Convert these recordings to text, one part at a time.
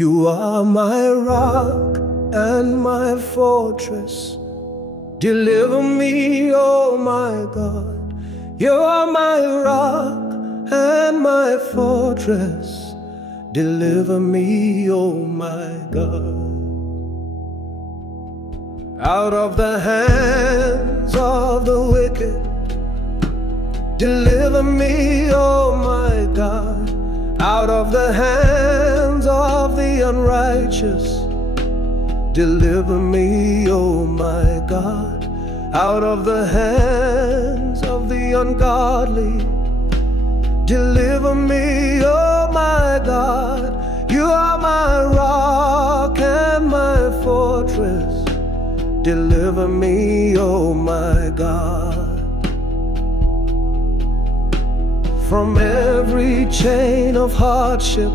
You are my rock and my fortress. Deliver me, oh my God. You are my rock and my fortress. Deliver me, oh my God. Out of the hands of the wicked, deliver me, oh my God. Out of the hands of the unrighteous, deliver me, oh my God. Out of the hands of the ungodly, deliver me, oh my God. You are my rock and my fortress. Deliver me, oh my God. From every chain of hardship,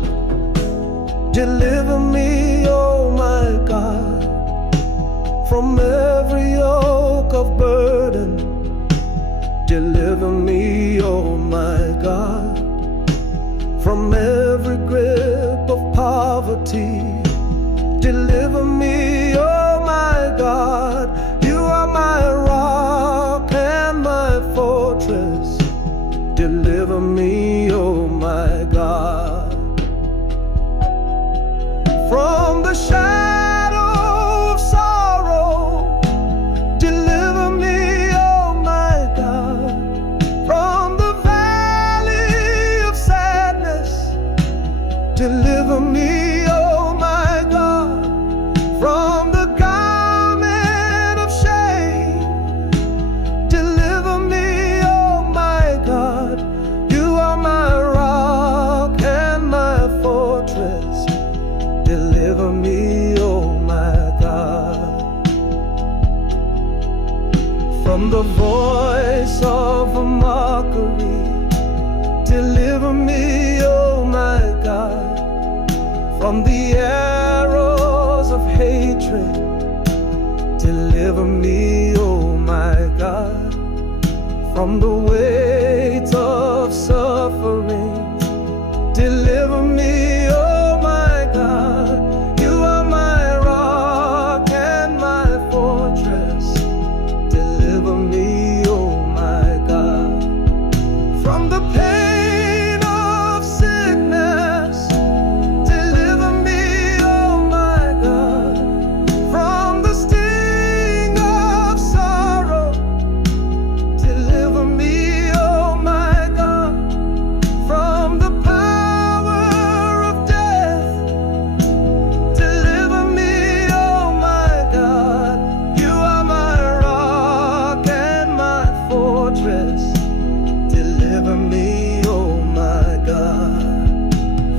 deliver me, oh my God. From every yoke of burden, deliver me, oh my God. From every grip of poverty, deliver me, oh my God. You are my rock and my fortress. Deliver me, oh my God. From the shadow of sorrow, deliver me, oh my God. From the valley of sadness, deliver me, oh my God. From the garment of shame, deliver me, oh my God. You are my rock and my fortress. Deliver me, oh my God. From the voice of a mockery, deliver me, oh my God. From the arrows of hatred, deliver me, oh my God. From the weight of suffering, deliver me, oh my God. You are my rock and my fortress. Deliver me, oh my God. From the pain of sickness, deliver me, oh my God. From the sting of sorrow, deliver me, oh my God. From the power of death, deliver me, oh my God. You are my rock and my fortress. Deliver me, oh my God.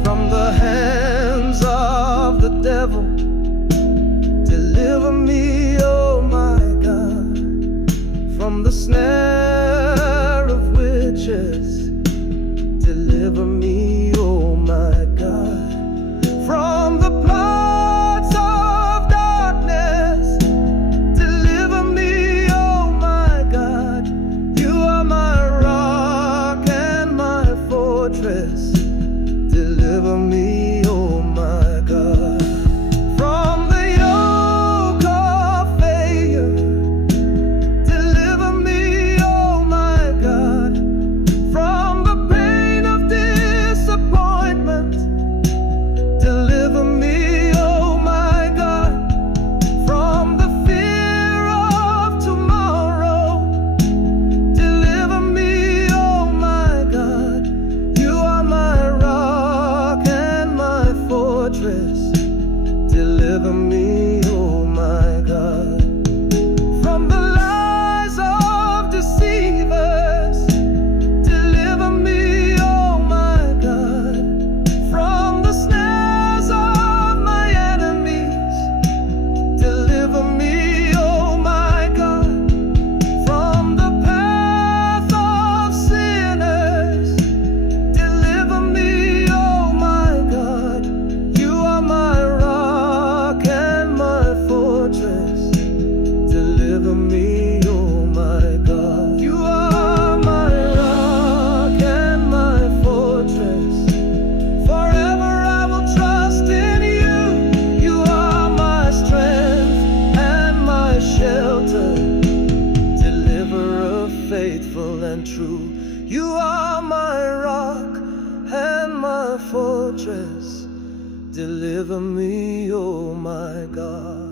From the hands of the devil, deliver me, oh my God. From the snare of witches, deliver me, oh my God. From the plots of darkness, deliver me, oh my God. You are my rock and my fortress. Deliver me, oh my God. From the yoke of failure, deliver me, oh my God. From the pain of disappointment, deliver me, oh my God. From the fear of tomorrow, deliver me, oh my God. You are my rock and my fortress. Deliver me, oh my God. From the lies of deceivers, deliver me, oh my God. From the snares of my enemies, deliver me, oh my God. From the path of sinners, deliver me, oh my God. You are my rock and my faithful and true. You are my rock and my fortress. Deliver me, oh my God.